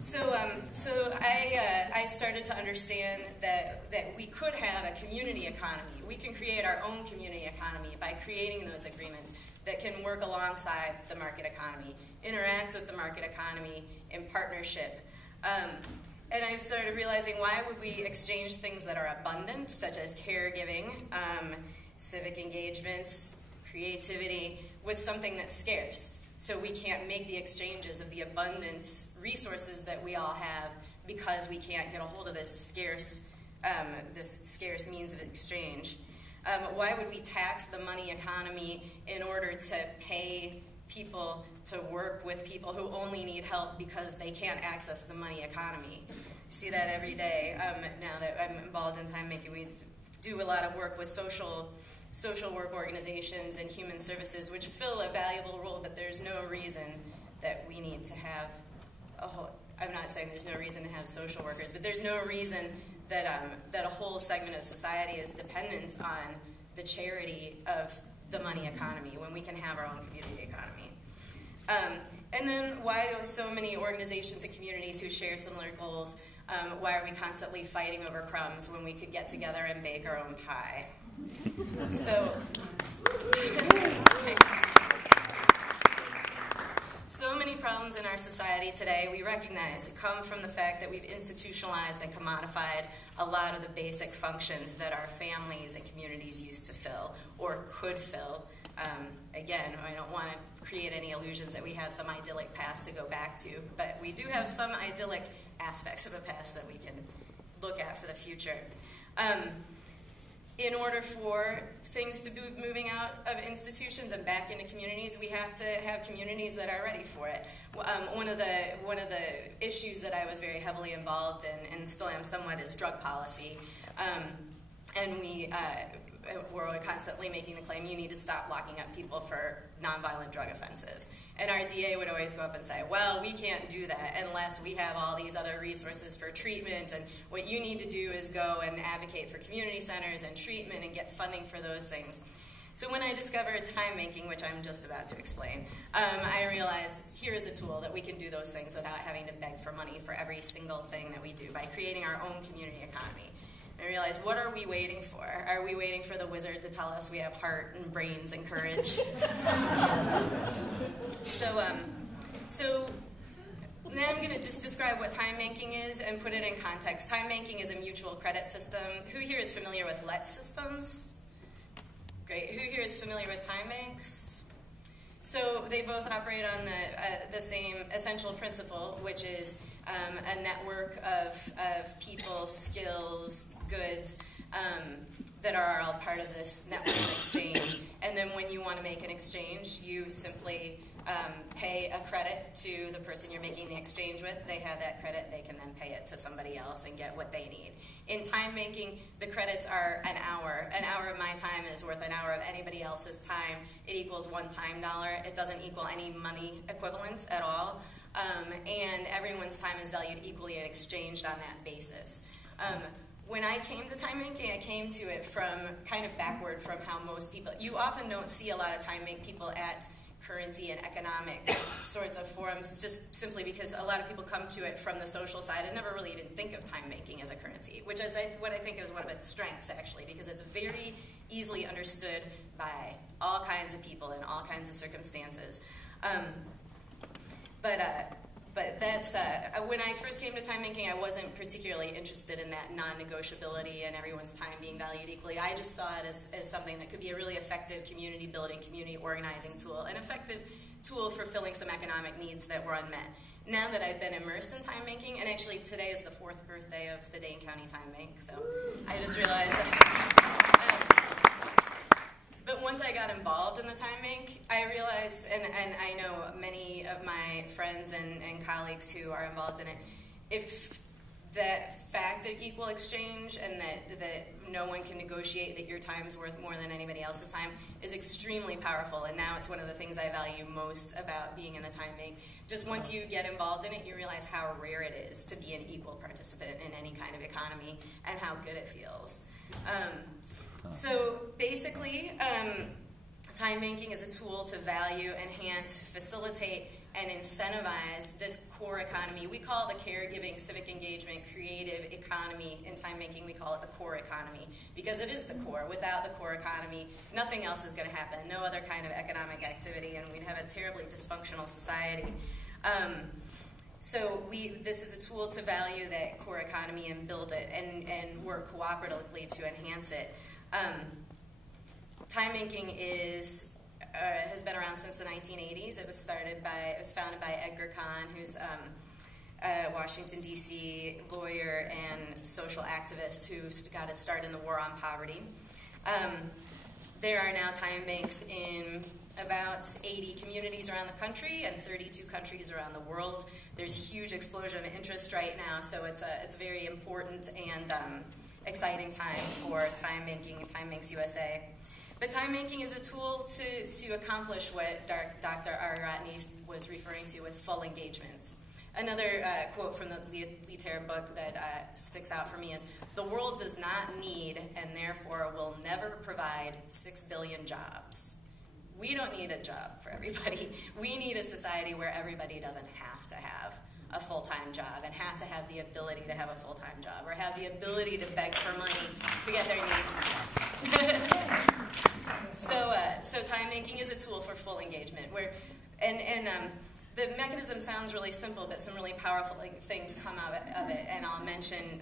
So I started to understand that we could have a community economy. We can create our own community economy by creating those agreements that can work alongside the market economy, interact with the market economy in partnership. And I started realizing, why would we exchange things that are abundant, such as caregiving, civic engagements, creativity, with something that's scarce? So we can't make the exchanges of the abundant resources that we all have because we can't get a hold of this scarce means of exchange. Why would we tax the money economy in order to pay people to work with people who only need help because they can't access the money economy? I see that every day. Now that I'm involved in time-making, we do a lot of work with social work organizations and human services, which fill a valuable role, but there's no reason that we need to have I'm not saying there's no reason to have social workers, but there's no reason that a whole segment of society is dependent on the charity of the money economy when we can have our own community economy. And then, why do so many organizations and communities who share similar goals, why are we constantly fighting over crumbs when we could get together and bake our own pie? So many problems in our society today, we recognize, come from the fact that we've institutionalized and commodified a lot of the basic functions that our families and communities used to fill, or could fill. Again, I don't want to create any illusions that we have some idyllic past to go back to, but we do have some idyllic aspects of a past that we can look at for the future. In order for things to be moving out of institutions and back into communities, we have to have communities that are ready for it. One of the issues that I was very heavily involved in, and still am somewhat, is drug policy. And we're constantly making the claim, you need to stop locking up people for nonviolent drug offenses. And our DA would always go up and say, well, we can't do that unless we have all these other resources for treatment, and what you need to do is go and advocate for community centers and treatment and get funding for those things. So when I discovered TimeBanking, which I'm just about to explain, I realized here is a tool that we can do those things without having to beg for money for every single thing that we do, by creating our own community economy. And I realized, what are we waiting for? Are we waiting for the wizard to tell us we have heart and brains and courage? So now I'm going to just describe what TimeBanking is and put it in context. TimeBanking is a mutual credit system. Who here is familiar with LET systems? Great. Who here is familiar with time banks? So they both operate on the same essential principle, which is a network of people, skills, goods that are all part of this network of exchange. And then when you want to make an exchange, you simply pay a credit to the person you're making the exchange with. They have that credit. They can then pay it to somebody else and get what they need. In TimeBanking, the credits are an hour. An hour of my time is worth an hour of anybody else's time. It equals one time dollar. It doesn't equal any money equivalent at all. And everyone's time is valued equally and exchanged on that basis. When I came to TimeBanking, I came to it from kind of backward from how most people, you often don't see a lot of TimeBank people at currency and economic sorts of forums, just simply because a lot of people come to it from the social side and never really even think of TimeBanking as a currency, which is what I think is one of its strengths, actually, because it's very easily understood by all kinds of people in all kinds of circumstances. But that's, when I first came to TimeBanking, I wasn't particularly interested in that non-negotiability and everyone's time being valued equally. I just saw it as something that could be a really effective community building, community organizing tool, an effective tool for filling some economic needs that were unmet. Now that I've been immersed in TimeBanking, and actually today is the 4th birthday of the Dane County Time Bank, so I just realized but once I got involved in the Time Bank, I realized, and I know many of my friends and colleagues who are involved in it, if that fact of equal exchange and that no one can negotiate that your time's worth more than anybody else's time is extremely powerful, and now it's one of the things I value most about being in the Time Bank. Just once you get involved in it, you realize how rare it is to be an equal participant in any kind of economy and how good it feels. So basically, Time banking is a tool to value, enhance, facilitate, and incentivize this core economy. We call the caregiving, civic engagement, creative economy. In time banking, we call it the core economy because it is the core. Without the core economy, nothing else is going to happen. No other kind of economic activity, and we'd have a terribly dysfunctional society. So this is a tool to value that core economy and build it and work cooperatively to enhance it. Time banking has been around since the 1980s. It was founded by Edgar Kahn, who's a Washington, D.C. lawyer and social activist who got his start in the war on poverty. There are now time banks in about 80 communities around the country and 32 countries around the world. There's huge explosion of interest right now, so it's a very important and exciting time for time banking and Time Banks USA. But time banking is a tool to accomplish what Dr. Rearick was referring to with full engagement. Another quote from the Litair book that sticks out for me is, "The world does not need and therefore will never provide 6 billion jobs." We don't need a job for everybody. We need a society where everybody doesn't have to have a full-time job and have to have the ability to have a full-time job or have the ability to beg for money to get their needs met. So time banking is a tool for full engagement. The mechanism sounds really simple, but some really powerful things come out of it, and I'll mention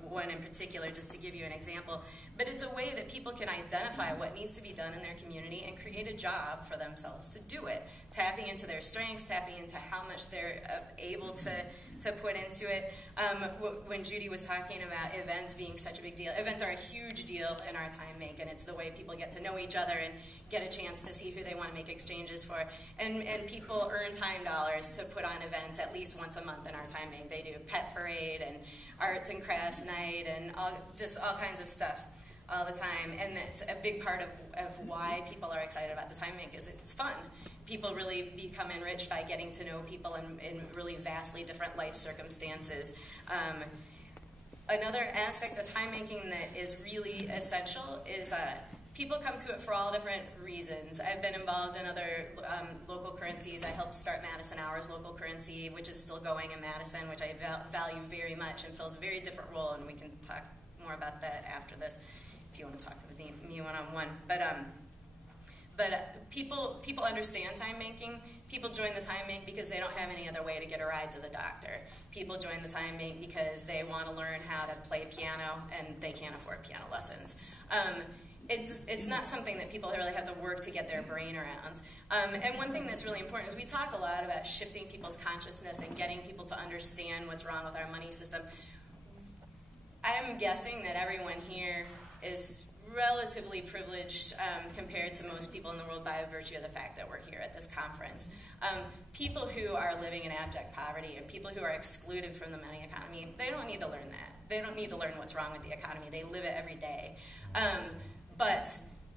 one in particular just to give you an example. But it's a way that people can identify what needs to be done in their community and create a job for themselves to do it, tapping into their strengths, tapping into how much they're able to put into it. When Judy was talking about events being such a big deal, events are a huge deal in our time bank, and it's the way people get to know each other and get a chance to see who they want to make exchanges for. And people earn time dollars to put on events at least once a month in our time bank. They do pet parade and arts and crafts night and just all kinds of stuff all the time. And that's a big part of why people are excited about the time bank is it's fun. People really become enriched by getting to know people in really vastly different life circumstances. Another aspect of time banking that is really essential is people come to it for all different reasons. I've been involved in other local currencies. I helped start Madison Hours local currency, which is still going in Madison, which I value very much and fills a very different role, and we can talk more about that after this if you want to talk with me one-on-one. But people understand time banking. People join the time bank because they don't have any other way to get a ride to the doctor. People join the time bank because they want to learn how to play piano and they can't afford piano lessons. It's not something that people really have to work to get their brain around. And one thing that's really important is we talk a lot about shifting people's consciousness and getting people to understand what's wrong with our money system. I'm guessing that everyone here is relatively privileged compared to most people in the world by virtue of the fact that we're here at this conference. People who are living in abject poverty and people who are excluded from the money economy, they don't need to learn that. They don't need to learn what's wrong with the economy. They live it every day. But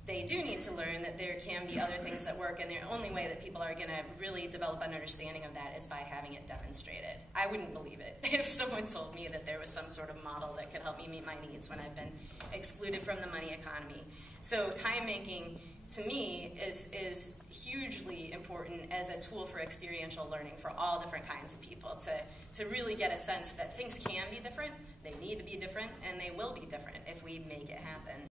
they do need to learn that there can be other things that work, and the only way that people are going to really develop an understanding of that is by having it demonstrated. I wouldn't believe it if someone told me that there was some sort of model that could help me meet my needs when I've been excluded from the money economy. So time banking, to me, is hugely important as a tool for experiential learning for all different kinds of people, to really get a sense that things can be different, they need to be different, and they will be different if we make it happen.